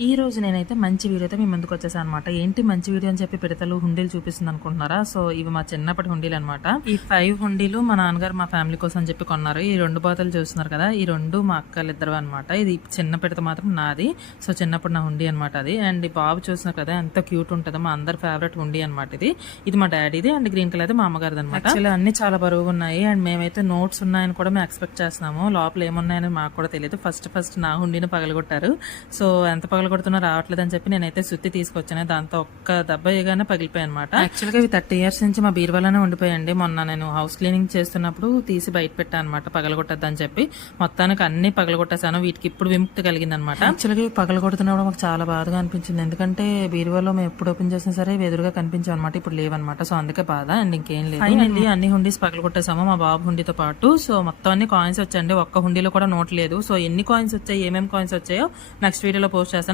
ఈ రోజు నేనైతే మంచి వీడియోతో మీ ముందుకు వచ్చేసాను అనమాట. ఏంటి మంచి వీడియో అని చెప్పి పిడతలు హుండీలు చూపిస్తుంది అనుకుంటున్నారా? సో ఇవి మా చిన్నప్పటి హుండీలు అనమాట. ఈ 5 హుండీలు మా నాన్నగారు మా ఫ్యామిలీ కోసం అని చెప్పి కొన్నారు. ఈ 2 బాతులు చూస్తున్నారు కదా, ఈ 2 మా అక్కలిద్దరు అనమాట. ఇది చిన్న పిడత మాత్రం నాది. సో చిన్నప్పుడు నా హుండీ అనమాట అది. అండ్ ఈ బాబు చూస్తున్నారు కదా ఎంత క్యూట్ ఉంటుందో, మా అందరి ఫేవరెట్ హుండీ అనమాట ఇది మా డాడీది. అండ్ గ్రీన్ కలర్ అయితే మా అమ్మగారిది అనమాట. యాక్చువల్లీ అన్ని చాలా బరువుగా ఉన్నాయి. అండ్ మేమైతే నోట్స్ ఉన్నాయని కూడా మేము ఎక్స్పెక్ట్ చేస్తున్నాము. లోపల ఏమున్నాయని మాకు కూడా తెలియదు. ఫస్ట్ నా హుండీని పగలగొట్టారు. సో ఎంత పగలగొడుతున్నా రావట్లేదు అని చెప్పి నేనైతే సుత్తి తీసుకొచ్చాను. దాంతో ఒక్క దెబ్బ వేయగానే పగిలిపోయాయి అనమాట. యాక్చువల్గా ఇవి 30 years నుంచి మా బీరువాలోనే ఉండిపోయండి. మొన్న నేను హౌస్ క్లీనింగ్ చేస్తున్నప్పుడు తీసి బయట పెట్టాను అనమాట, పగలగొట్టద్దు అని చెప్పి. మొత్తానికి అన్ని పగలగొట్టేసాను. వీటికి ఇప్పుడు విముక్తి కలిగింది అనమాట. యాక్చువల్గా ఇవి పగలగొడుతున్నప్పుడు మాకు చాలా బాధగా అనిపించింది. ఎందుకంటే బీరువాలో మేము ఎప్పుడు ఓపెన్ చేసినా సరే ఎదురుగా కనిపించాం అనమాట. ఇప్పుడు లేవన్నమాట. సో అందుకే బాధ. అండ్ ఇంకేం లేదు. ఫైనల్లీ అన్ని హుండీస్ పగలగొట్టేసాము మా బాబు హుండీతో పాటు. సో మొత్తం అన్ని కాయిన్స్ వచ్చాయండి. ఒక్క హుండీలో కూడా నోట్ లేదు. సో ఎన్ని కాయిన్స్ వచ్చాయి, ఏమేమి కాయిన్స్ వచ్చాయో నెక్స్ట్ వీడియోలో పోస్ట్ చేస్తాను.